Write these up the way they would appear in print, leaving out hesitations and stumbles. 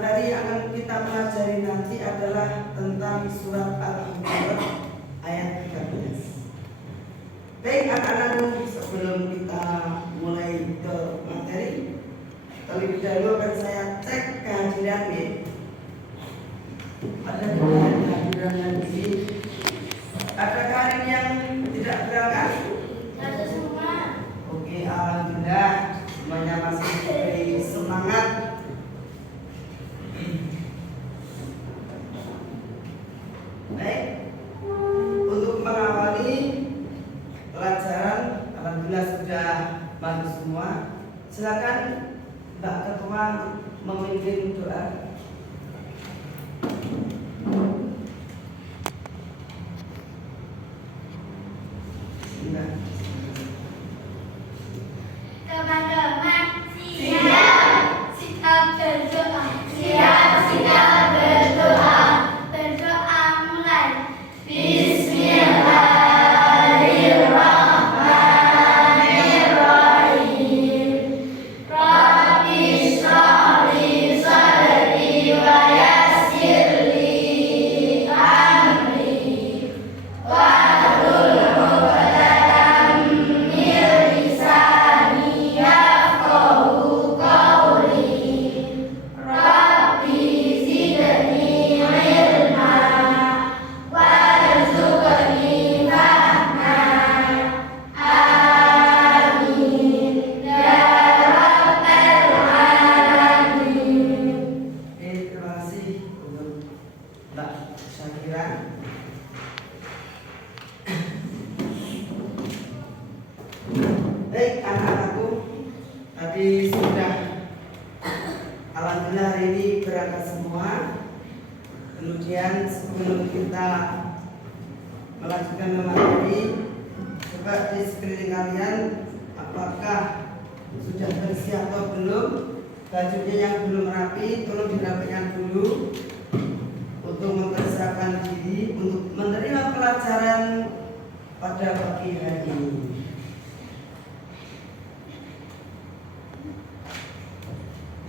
Materi yang akan kita pelajari nanti adalah tentang surat Al-Hujurat ayat 13. Baik anak-anakku, sebelum kita mulai ke materi, terlebih dahulu akan saya cek kehadirannya. Ada kehadiran yang di sini. Adakah yang tidak berangkat? Ada semua. Oke, alhamdulillah semuanya masih diberi semangat. Baik, untuk mengawali pelajaran, alhamdulillah sudah bagus semua. Silakan Mbak Ketua memimpin doa. Teman-teman, siap berdoa. Siap berdoa. Berdoa mulai. Bismillahirrahmanirrahim. Rabbi shrah li sadri wa yassir li amri wahlul 'uqdatam min lisani yafqahu qawli. Rabbi zidni ilma warzuqni fahma. Amin ya rabbal alamin. Terima kasih untuk Mbak Syakira. Baik anak-anakku, tadi sudah alhamdulillah hari ini berangkat semua. Kemudian sebelum kita melanjutkan materi, coba di sekeliling kalian apakah sudah bersih atau belum? Bajunya yang belum rapi tolong dirapikan dulu untuk mempersiapkan diri untuk menerima pelajaran pada pagi hari ini.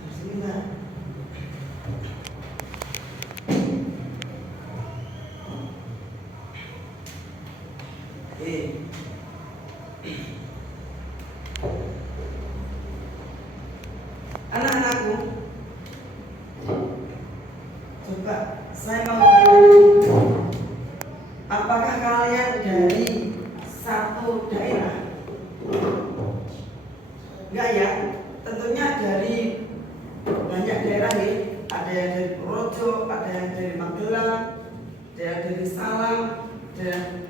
Bismillah. Anak-anakku, coba saya mau tanya, apakah kalian dari satu daerah? Enggak ya, tentunya dari banyak daerah nih. Ada yang dari Purworejo, ada yang dari Magelang, ada yang dari Salam,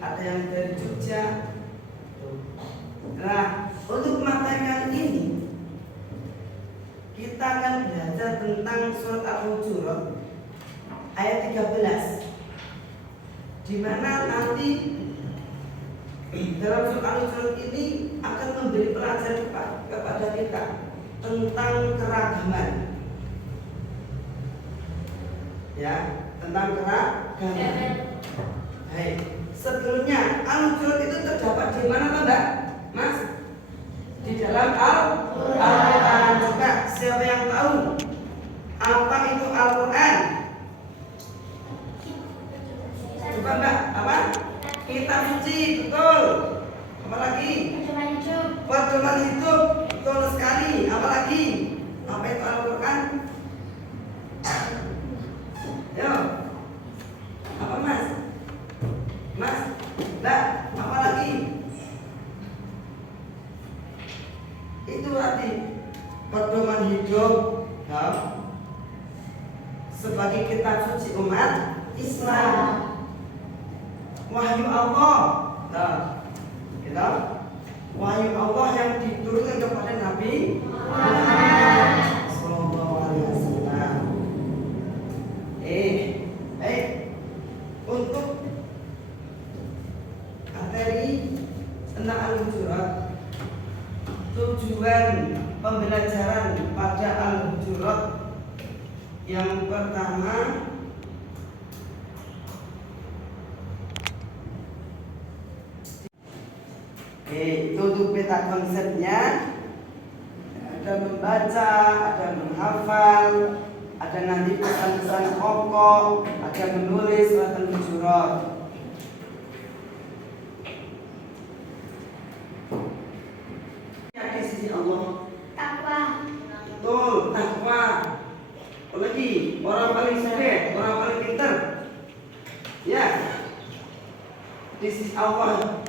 ada yang dari Jogja. Nah, untuk materi kali ini kita akan belajar tentang surat Al-Hujurat ayat 13, di mana nanti dalam surat Al-Hujurat ini akan memberi pelajaran kepada kita tentang keragaman. Ya, tentang keragaman. Baik, sebelumnya Al-Hujurat itu terdapat di mana, Mbak? Mas? Di dalam Al-Quran. Coba siapa yang tahu apa itu Al-Quran? Coba Mbak, apa? Kitab suci, betul. Apa lagi? Pedoman hidup, betul sekali. Apa lagi? Apa itu Al-Quran? Yo, apa Mas? Mas, Mbak, apa lagi? Itu tadi pedoman hidup, ya, sebagai kitab suci umat Islam. Wahyu Allah, nah, kita wahyu Allah yang diturunkan kepada Nabi Muhammad Sallallahu Alaihi Wasallam. Untuk materi tentang Al-Hujurat, tujuan pembelajaran pada Al-Hujurat yang pertama, itu untuk peta konsepnya. Ada membaca, ada menghafal, ada ada nanti pesan-pesan pokok, ada menulis surat Al-Hujurat. Di sisi Allah Takwa. betul, takwa. Apalagi orang paling soleh, orang paling pintar. Ya, di sisi Allah.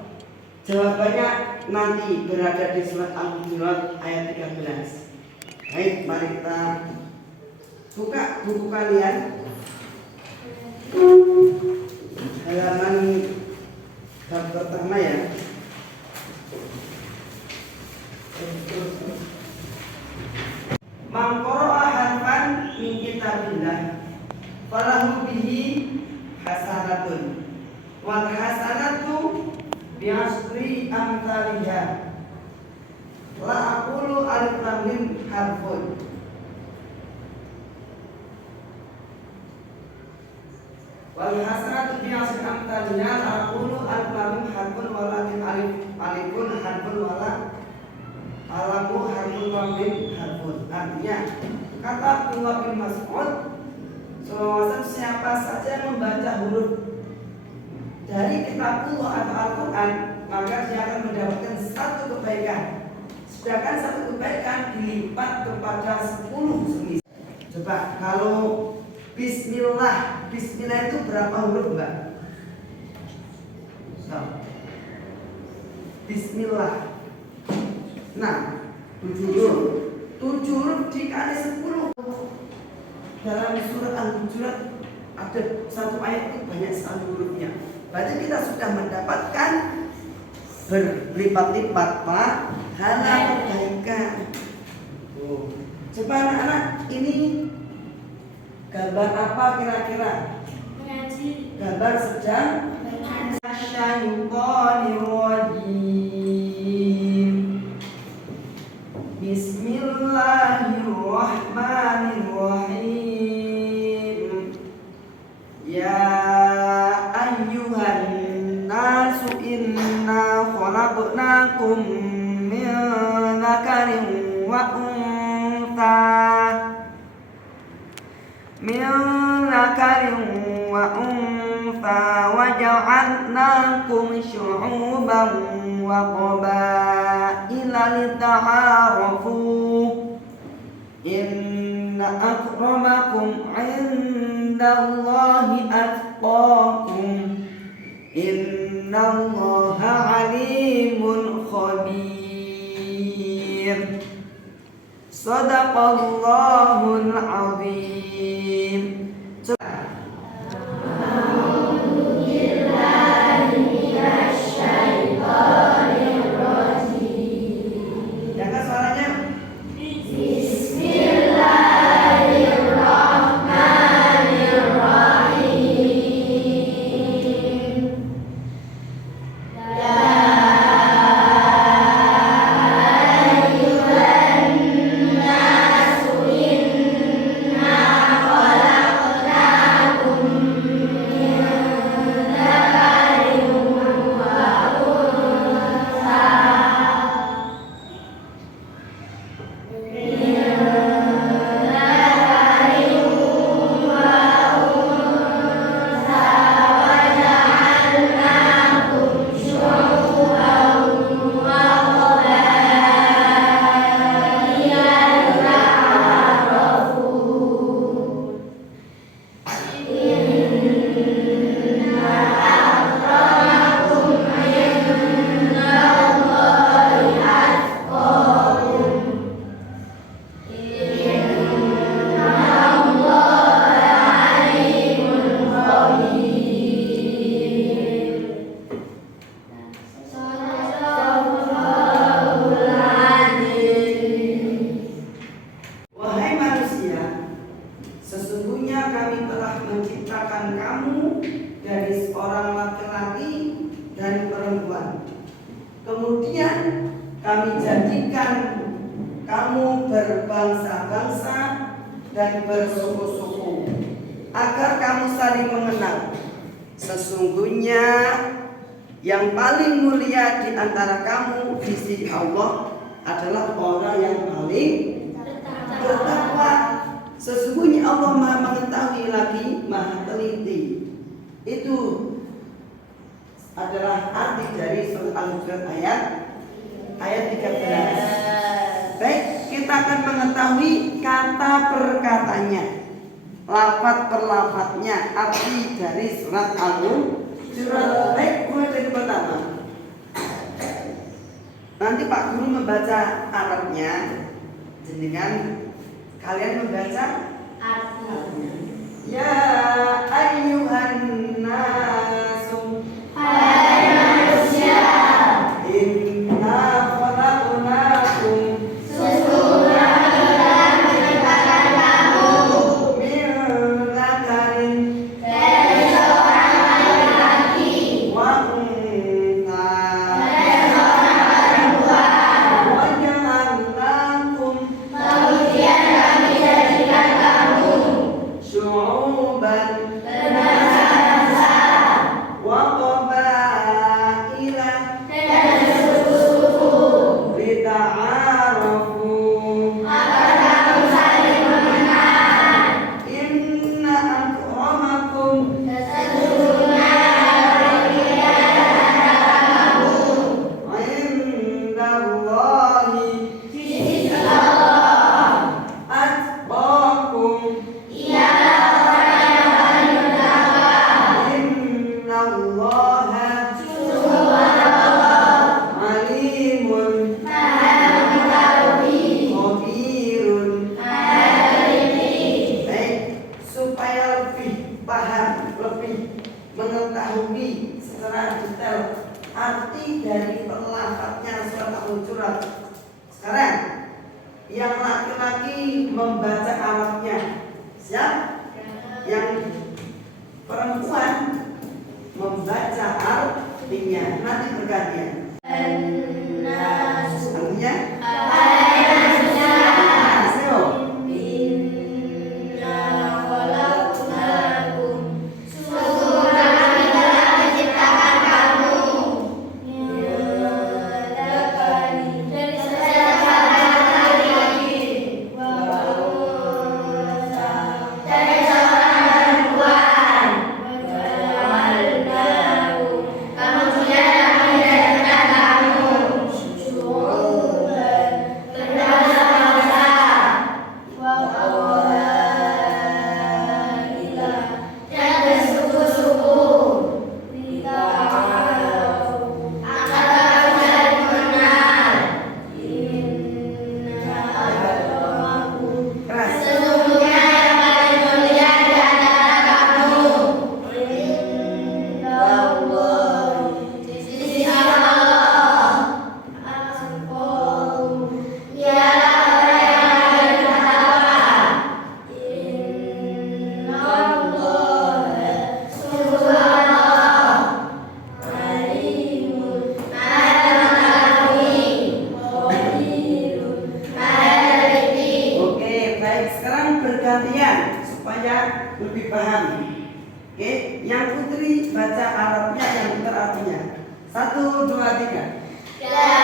Jawabannya nanti berada di surat Al-Hujurat ayat 13. Baik, mari kita buka buku kalian. Halaman bab pertama ya. Man qara'a harfan min kitabillah falahu bihi hasanatun wal hasanatu bi'asri amsalihha la aqulu alif lam mim harfun wal hasanatu bi'asri amsalihha la aqulu alif lam mim harfun walakin alifun harfun wala alamu harfun wa mim harfun. Artinya kata Abdullah bin Mas'ud SAW, siapa saja yang membaca huruf dari kitabullah atau Al-Quran, maka dia akan mendapatkan satu kebaikan, sedangkan satu kebaikan dilipat kepada 10 semisal. Coba kalau bismillah, bismillah itu berapa huruf mbak? Bismillah. Nah, 7 huruf dikali 10. Dalam surat Al-Hujurat ada satu ayat itu banyak sekali hurufnya. Berarti kita sudah mendapatkan berlipat-lipat pahala kebaikan. Coba anak-anak, ini gambar apa kira-kira? Mengaji. Gambar sedang Syaitanirrajim. Bismillahirrahmanirrahim. Ya ayyuhan nasu inna khalaqnakum min dzakarin wa untha wa ja'alnakum syu'uban wa qabaila lita'arafu inna akramakum 'indallahi atqakum innallaha 'alimun khabir. Shadaqallahul 'azim. Kemudian kami jadikan kamu berbangsa-bangsa dan bersuku-suku agar kamu saling mengenal. Sesungguhnya yang paling mulia di antara kamu di sisi Allah adalah orang yang paling bertakwa. Sesungguhnya Allah Maha mengetahui lagi Maha teliti. Itu adalah arti dari surat Al-Hujurat ayat 13. Baik, kita akan mengetahui kata per katanya, lafaz per lafaznya, arti dari surat Al-Hujurat. Baik, mulai dari pertama. Nanti Pak Guru membaca Arabnya, dengan kalian membaca artinya. Ya ayyuhan nasu, Hai manusia, inna khalaqnakum sesungguhnya kita menciptakan kamu min dzakarin dari seorang laki-laki wa untha dan seorang perempuan. wa ja'alnakum Kemudian kami jadikan kamu syu'uban berbangsa-bangsa wa qabaila dan suku-suku lita'arafu agar kamu saling mengenal. inna akramakum Sesungguhnya indallahi di sisi Allah atqakum ialah orang yang paling bertakwa. innallaha Sungguh Allah alimun Maha mengetahui, khabirun. Maha teliti. Baik, supaya lebih paham, lebih mengetahui secara detail arti dari pelafaznya surat Al-Hujurat. Sekarang yang laki-laki membaca Arabnya, siap? Yang perempuan membaca artinya, nanti bergantian. An-nas, Artinya, hai manusia, Aseo. inna khalaqnakum, sesungguhnya kami telah menciptakan kamu dari seorang laki-laki dari seorang perempuan. Kemudian kami jadikan kamu syu'uban berbangsa-bangsa wa qabaila dan bersuku-suku lita'arafu agar kamu saling mengenal. Inna akramakum, Keras. sesungguhnya yang paling mulia di antara kamu indallah, di sisi Allah, atqakum, ialah orang yang paling bertakwa. Innallaha, sungguh Allah alimun, Maha mengetahui, khabirun, Maha teliti. Oke, baik. Sekarang bergantian supaya lebih paham. Oke, yang putri baca Arabnya, yang putar artinya. 1, 2, 3. Ya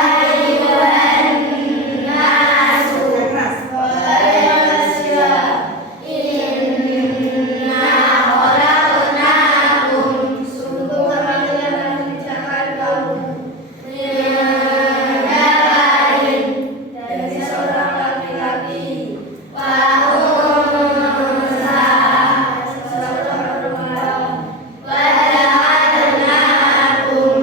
ayyuhan nasu, Yang keras. wahai manusia, inna khalaqnakum, sungguh kami telah menciptakan kamu min dzakarin, dari seorang laki-laki, wa untha, seorang perempuan, wa ja'alnakum,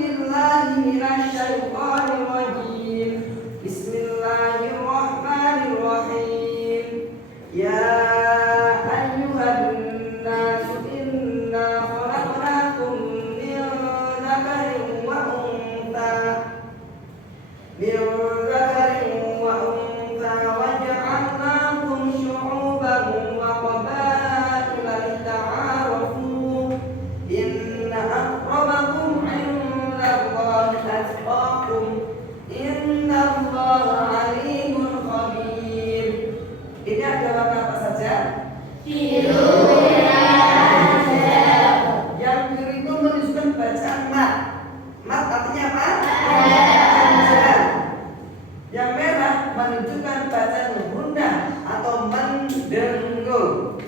billahi minasyaitonir rajim. Bismillahirrahmanirrahim. Ya ayyuhan nasu inna khalaqnakum min dzakarin wa untha wa ja'alnakum syu'uban wa qabaila lita'arafu. Inna akramakum 'indallahi atqakum. Innallaha 'alimun khabir. Ini ada warna apa saja? Biru, Yang biru itu menunjukkan bacaan mat. Mat artinya apa? Yang merah menunjukkan bacaan mengguna atau mendengung.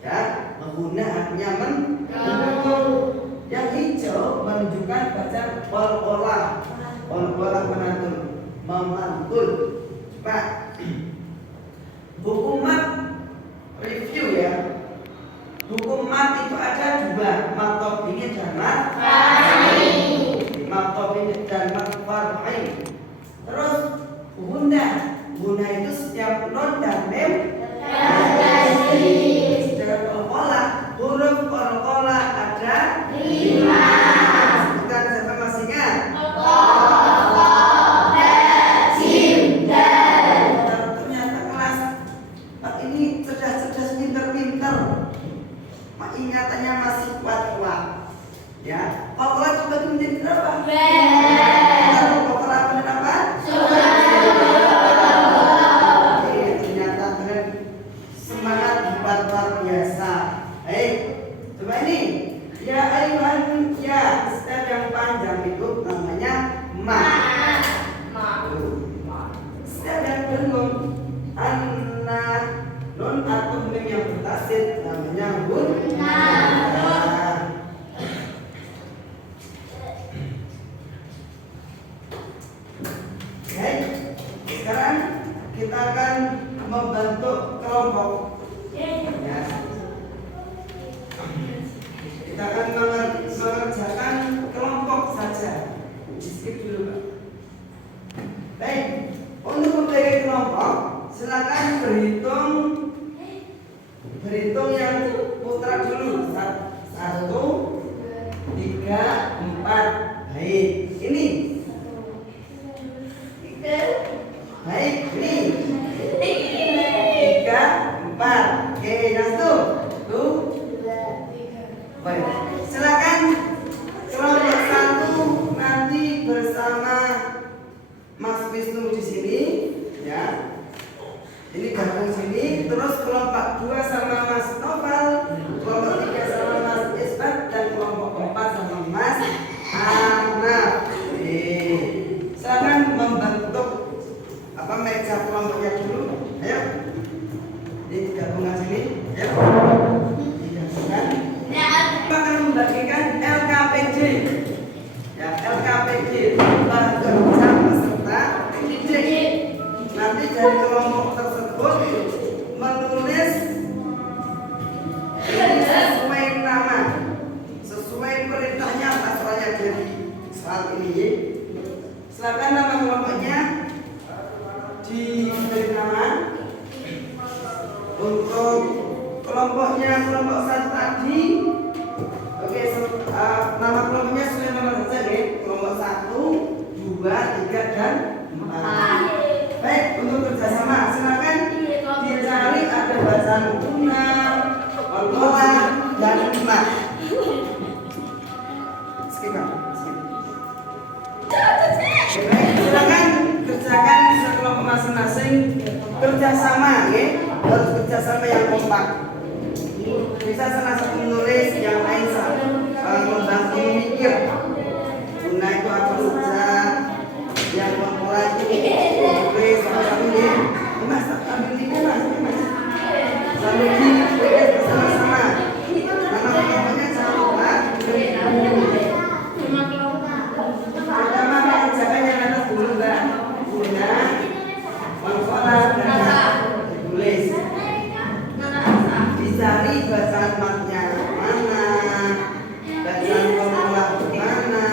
Ya, mengguna artinya mendengung. Yang hijau menunjukkan bacaan wal-olah. Wal-olah menantul, memantul. Pak, buku mat review ya. Buku mat itu ada dua, mat tobini dan mat tobini dan mat far'i. Terus guna itu setiap non dan mem. Sedangkan qalqalah, huruf qalqalah ada 5. Sebutkan siapa masih ingat? Ternyata kelas Pak ini cerdas-cerdas, pinter-pinter. Mak ingatannya masih kuat-kuat. Ya, qalqalah coba menjadi berapa? Qalqalah benar apa? Ternyata dengan semangat hebat luar biasa. Baik, coba ini. Ya ayuhan, ya setiap yang panjang itu namanya ma. Setiap yang belum anna non atau mim yang bertasid namanya gun. Baik, sekarang kita akan membentuk kelompok. Ya. Kita akan mengerjakan kelompok saja. Skip dulu, Pak. Baik, untuk membagi kelompok, silakan berhitung yang putra dulu. 1, 3, 4. Baik, ini. Baik, ini. 3, 4. Oke, yang tuh. Baik, silakan kelompok 1 nanti bersama Mas Wisnu di sini, ya. Ini gabung sini, terus kelompok 2 sama Mas Novel, kelompok 3 sama Mas Isbat, dan kelompok 4 sama Mas Anaf. Silakan membentuk meja kelompoknya dulu. Ayo. Ini gabungan sini, ya. Digabungkan. Kita akan membagikan LKPJ. Ya, LKPJ lomba kerja peserta didik. Nanti dari kelompok tersebut menulis ini sesuai nama, sesuai perintahnya pasalnya dari saat ini. Silakan nama kelompoknya diberi nama. Untuk kelompoknya kelompok 1 tadi, oke, nama kelompoknya sesuai nama saja, ya. Kelompok 1, 2, 3, dan 4. Baik, untuk kerjasama silakan dicari ada bacaan guna, qalqalah, dan mat. Skip, Pak. Skip. Baik, silakan kerjakan sekelompok masing-masing kerjasama, ya. Harus kerjasama yang kompak. Bisa salah satu menulis, yang lain membantu memikir. Guna itu apa saja, yang qalqalah itu tulis sama-sama, ya. Mas, ambil tiga, Mas. Sambil ditulis bersama-sama. Nama kelompoknya jangan lupa. Pertama mengerjakan yang atas dulu, Mbak. Guna, qalqalah, dan mat. Ditulis. Dicari bacaan matnya mana, bacaan qalqalah mana,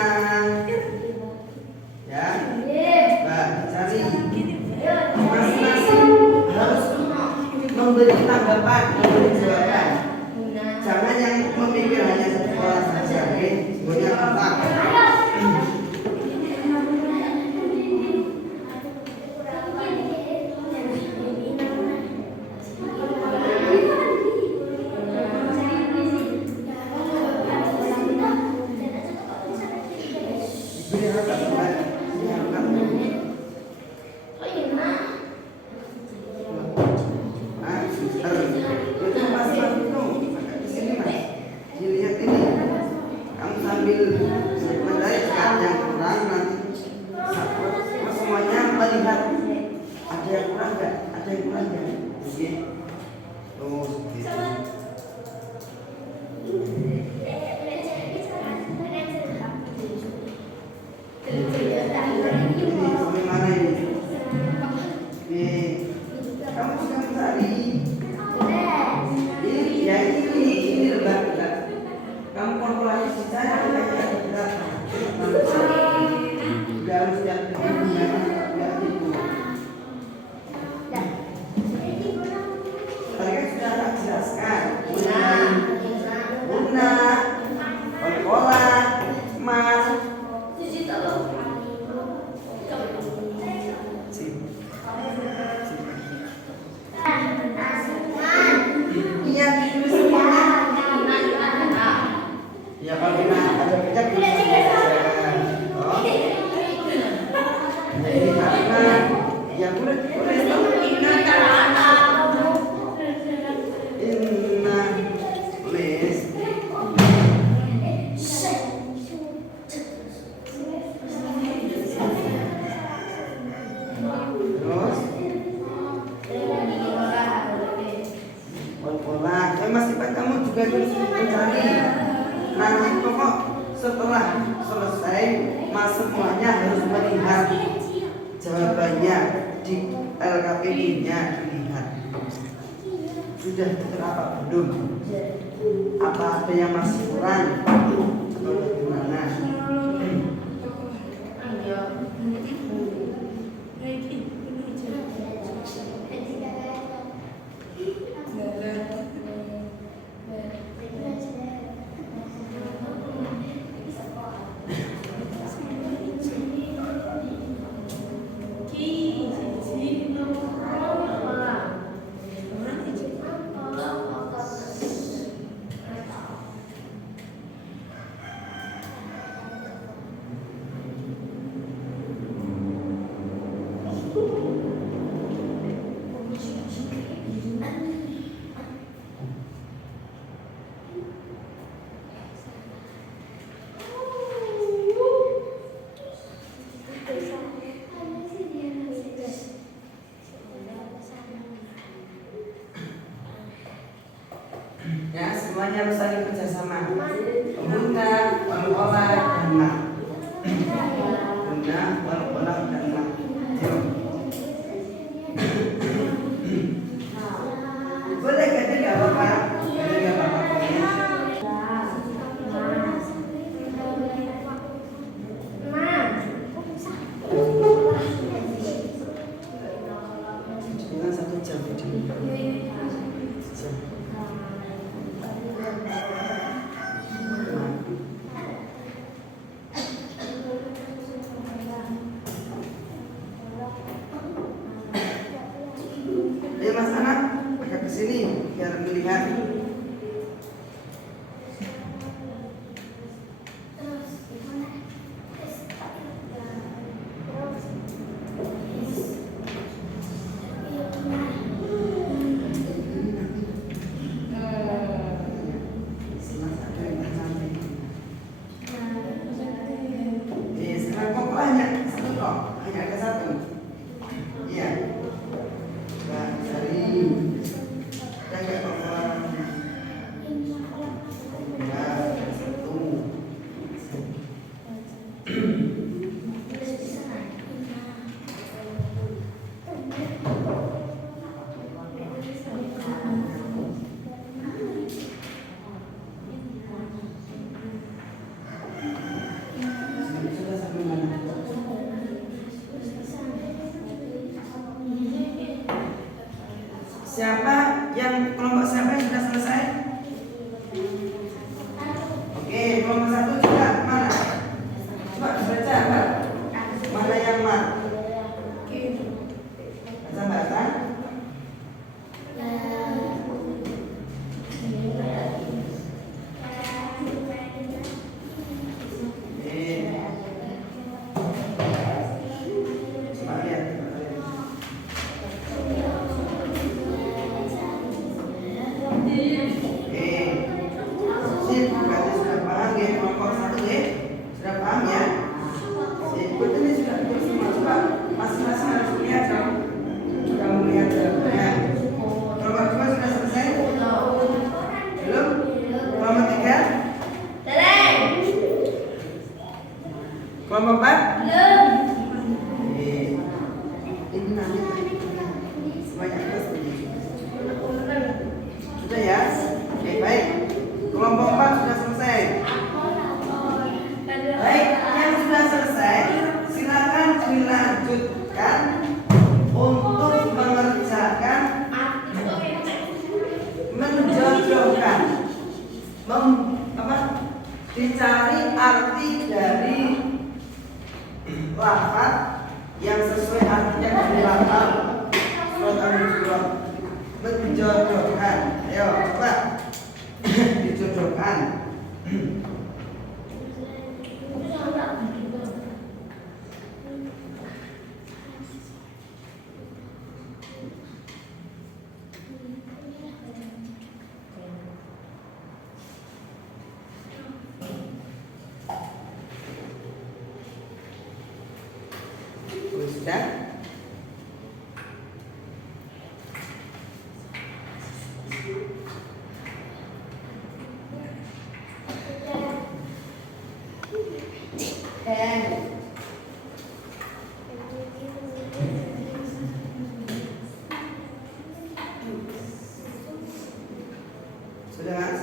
diangkat Mbak. Diangkat. Nah, sebentar. Itu pas itu agak ke sini Mas. Dilihat ini. Kamu sambil mendaikkan yang kurang nanti semuanya melihat ada yang kurang nggak? Ada yang kurang nggak? Oke. Oh, gitu. Ini bagaimana ini? Kamu sudah mencari ini ya ini lebah. Kamu kalkulasi secara harus yang punya itu. Tadi kan sudah tak jelaskan guna, pola, emas. Iya, itu semuanya. Ya kalau kita ada kerja jadi karena yang boleh kamu juga mencari nanti pokok setelah selesai mas semuanya harus melihat jawabannya di LKPD-nya dilihat sudah terapa belum, apa ada yang masih kurang atau bagaimana. Ya, semuanya harus saling kerjasama. Guna, wal-olah, dan mak. Guna, wal-olah, dan mak. Boleh ganti nggak Bapak? Ganti nggak Bapak? Dengan 1 jam video. Mas anak agak ke sini biar melihat. Sekarang kok banyak satu kok, hanya ada satu. Iya. Siapa yang kelompok siapa yang sudah selesai? Oke, kelompok 1 juga mana? Coba baca Mbak. Mana yang mana? Baca. Kelompok 4? Belum. Ini nanti sebanyak plus ini. Sudah ya? Oke, baik. Kelompok 4 sudah selesai. Baik, yang sudah selesai, silakan dilanjutkan untuk mengerjakan menjodohkan, dicari arti dari lafaz yang sesuai artinya dari lafaz surat Al-Hujurat. Menjodohkan, ayo coba dijodohkan. Sudah? Sudah, Mas?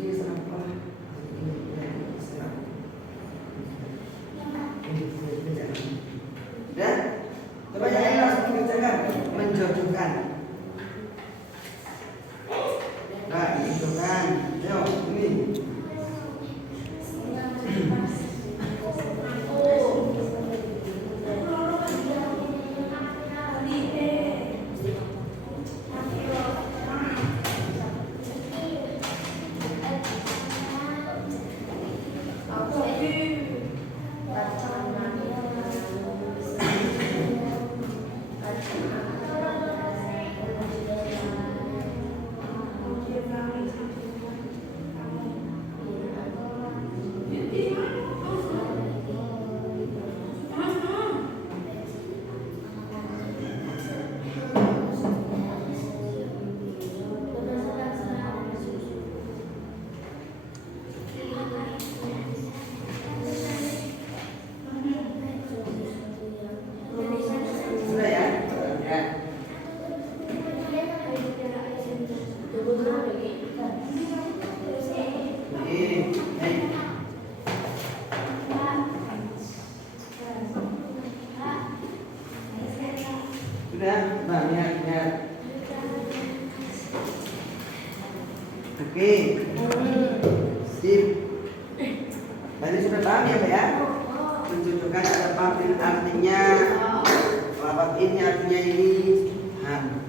Ini serapa? Sudah? Coba yang lain langsung dikerjakan. Menjodohkan. Nah, dijodohkan. Ayo, ini. Sudah ya? Ya. Baik. Sudah, Mbak, ya. Oke. Sip. Tadi sudah paham ya, Mbak ya? Menjodohkan ada paham artinya. Lafaz ini artinya ini. Nah.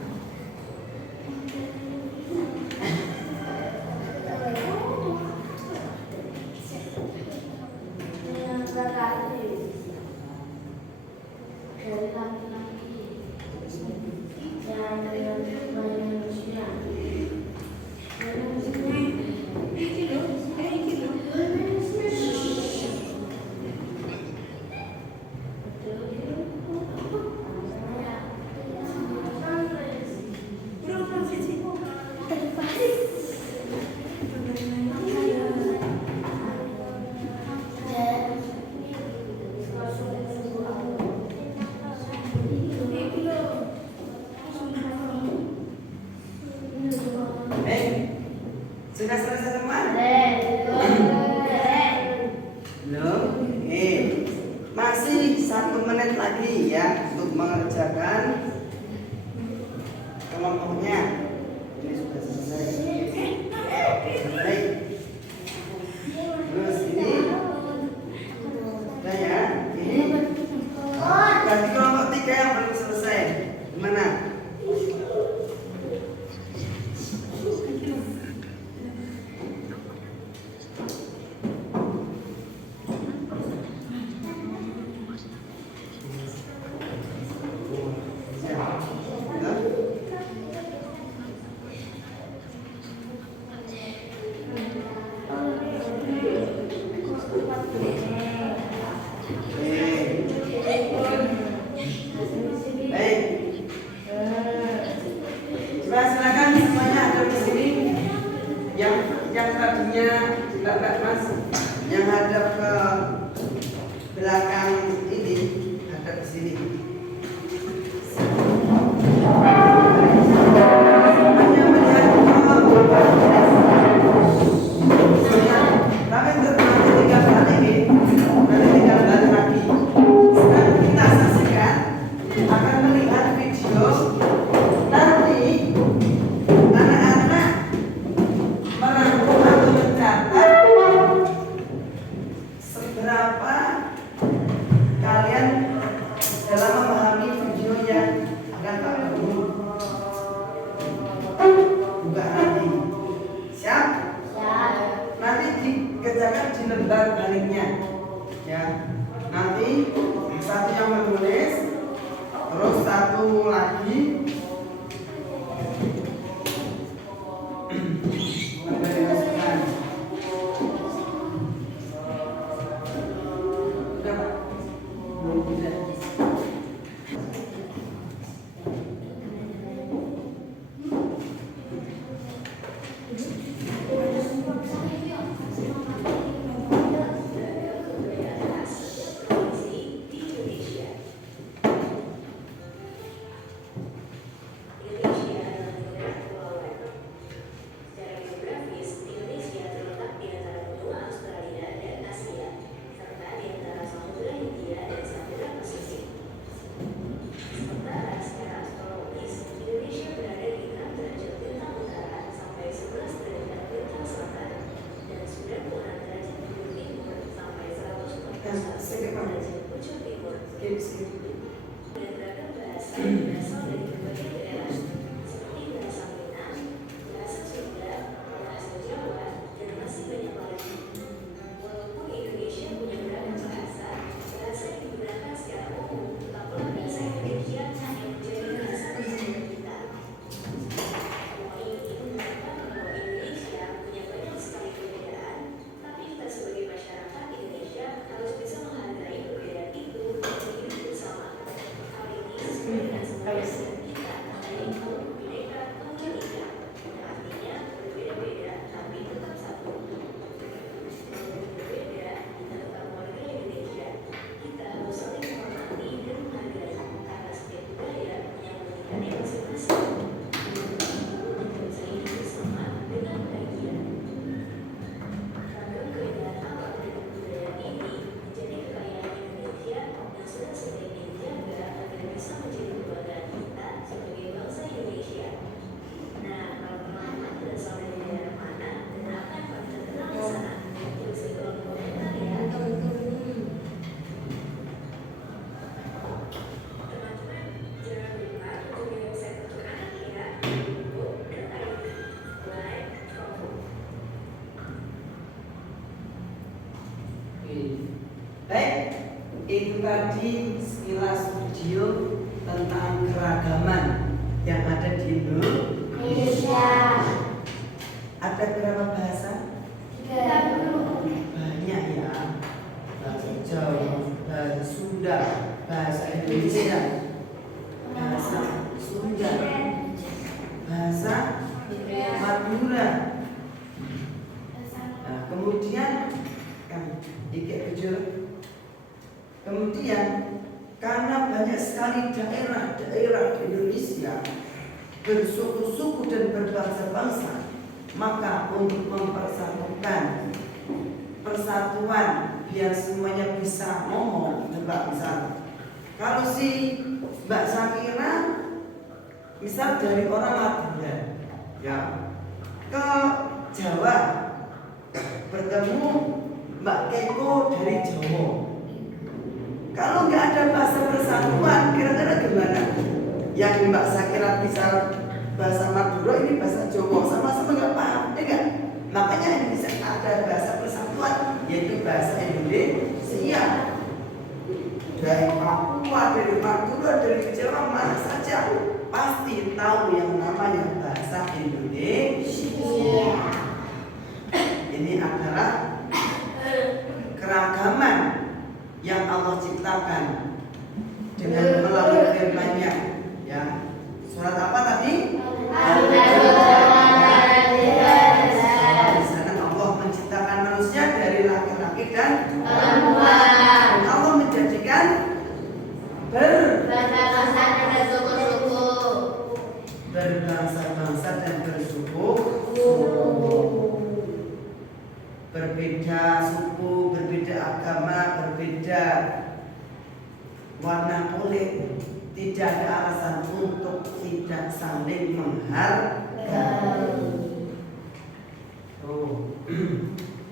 bajunya Mbak Mas yang hadap ke belakang ini, hadap ke sini. Hanya melihat tapi nanti tinggal balik, nanti tinggal balik lagi. Sekarang kita saksikan akan melihat video nanti anak-anak merangkum atau mencatat seberapa kalian dalam memahami video yang akan Pak Guru buka nanti. Siap? Nanti dikerjakan di lembar baliknya, ya. Nanti satu yang menulis, terus satu lagi memasukkan. Sudah Pak? Belum bisa. Baik, itu tadi sekilas video tentang keragaman yang ada di Indonesia. Ada berapa bahasa? 30. Banyak ya. Bahasa Jawa, bahasa Sunda, bahasa Indonesia, bahasa Sunda, bahasa Madura. Nah, kemudian kemudian karena banyak sekali daerah-daerah di Indonesia bersuku-suku dan berbangsa-bangsa, maka untuk mempersatukan persatuan biar semuanya bisa ngomong, coba misal kalau si Mbak Sakira misal dari orang Madura ya ke Jawa bertemu Mbak Keko dari Jawa. Kalau nggak ada bahasa persatuan, kira-kira gimana? Yang Mbak Sakira bisa bahasa Madura, ini bahasa Jawa, sama-sama nggak paham, ya nggak? Makanya ini bisa ada bahasa persatuan, yaitu bahasa Indonesia. Dari Papua, dari Madura, dari Jawa, mana saja pasti tahu yang namanya bahasa Indonesia. Ini adalah keragaman yang Allah ciptakan dengan melalui firman-Nya, ya. Surat apa tadi? Di sana Allah dari laki-laki dan perempuan. dan Allah menjadikan Berbangsa dan suku-suku. berbangsa-bangsa dan bersuku, berbeda suku, berbeda agama, berbeda warna kulit. Tidak ada alasan untuk tidak saling menghargai.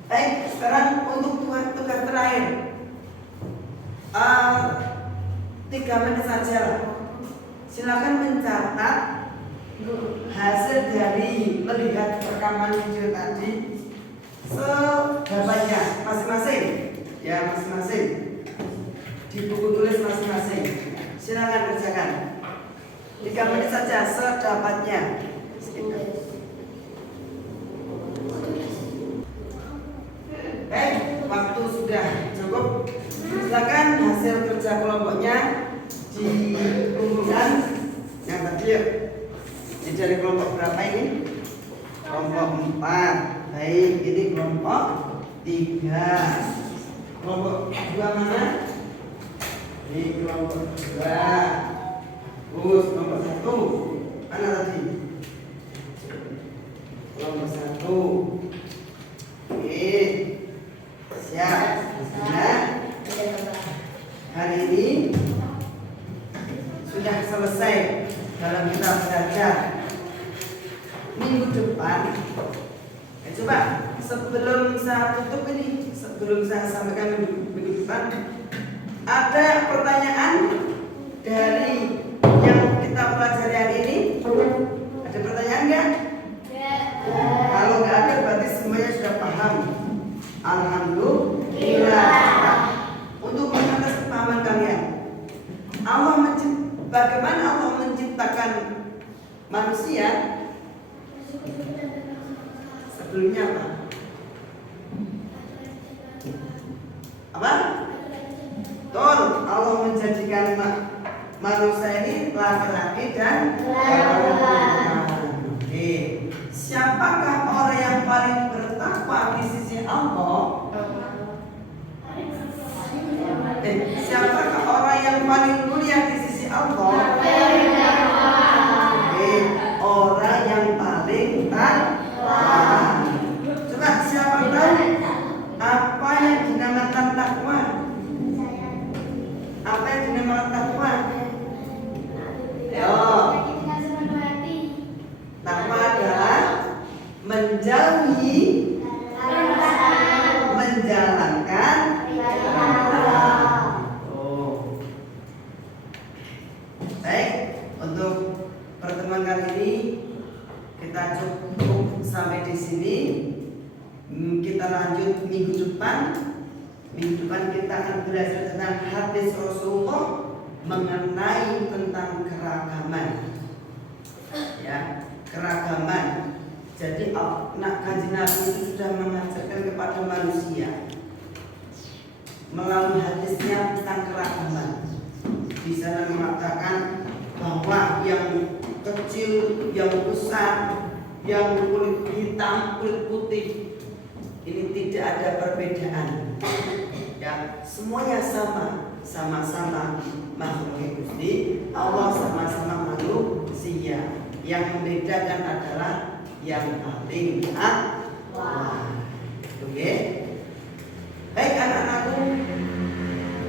Baik, sekarang untuk tugas terakhir. 3 menit saja lah. Silakan mencatat hasil dari melihat rekaman video tadi sedapatnya masing-masing. Ya, masing-masing. Di buku tulis masing-masing. Silakan kerjakan. 3 menit saja sedapatnya. Waktu sudah cukup. Silakan hasil kerja kelompoknya dikumpulkan. Yang tadi ya. Ini dari kelompok berapa ini? Kelompok 4. Baik, ini kelompok 3. Kelompok 2 mana? Ini kelompok 2. Terus kelompok 1 mana tadi? Kelompok 1. Oke. Siap. Nah, hari ini sudah selesai dalam kita belajar. Minggu depan, coba sebelum saya tutup ini, sebelum saya sampaikan minggu depan, ada pertanyaan dari yang kita pelajari hari ini? Ada pertanyaan nggak? Kalau nggak ada berarti semuanya sudah paham. Alhamdulillah. Untuk mengatas kepahaman kalian, bagaimana Allah menciptakan manusia? Sebelumnya apa? Apa? Betul, Allah menjadikan manusia ini laki-laki dan perempuan. Oke. Siapakah orang yang paling bertakwa di sisi Allah? Siapakah orang yang paling mulia di sisi Allah? Orang yang paling takwa. Coba siapa tahu apa yang dinamakan takwa? Apa yang dinamakan takwa? Takwa adalah menjauhi, menjalankan. Baik, untuk pertemuan kali ini kita cukup sampai di sini. Kita lanjut minggu depan. Minggu depan kita akan belajar tentang hadis Rasulullah mengenai tentang keragaman. Ya, keragaman. Jadi Kanjeng Nabi itu sudah mengajarkan kepada manusia melalui hadisnya tentang keragaman. Di sana mengatakan bahwa yang kecil, yang besar, yang kulit hitam, kulit putih, ini tidak ada perbedaan. Ya, semuanya sama-sama makhluk Gusti Allah, sama-sama manusia. Yang membedakan adalah yang paling takwa. Oke. Baik anak-anakku,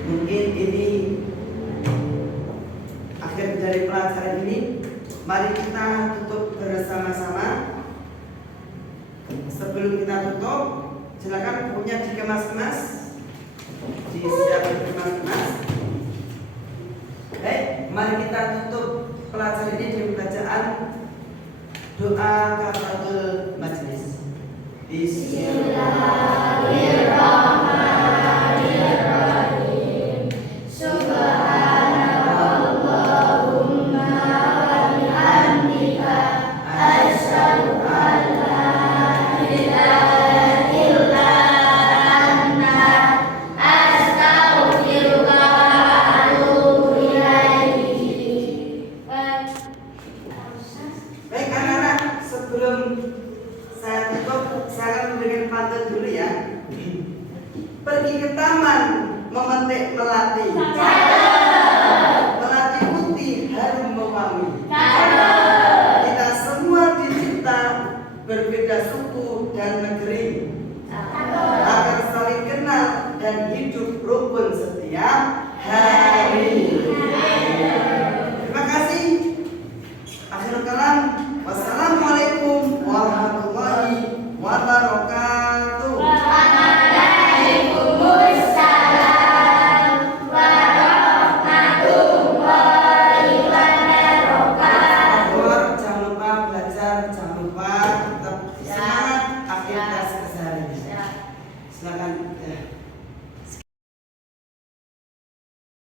mungkin ini akhir dari pelajaran ini. Mari kita tutup bersama-sama. Sebelum kita tutup, silakan bukunya dikemas-kemas, disiapkan dikemas-kemas. Baik, mari kita tutup pelajaran ini dengan bacaan doa kafaratul majlis. Bismillahirrahmanirrahim. Subhanallahumma wa bihamdika asyhadu an la ilaha illa anta astaghfiruka wa atubu ilaik. Baik anak-anak, sebelum saya tutup, saya akan memberikan pantun dulu. Pergi ke taman memetik melati. Melati putih harum mewangi. Kita semua dicipta berbeda suku dan negeri, agar saling kenal dan hidup rukun setiap hari. Terima kasih. Akhirul kalam. Wassalamualaikum warahmatullahi wabarakatuh.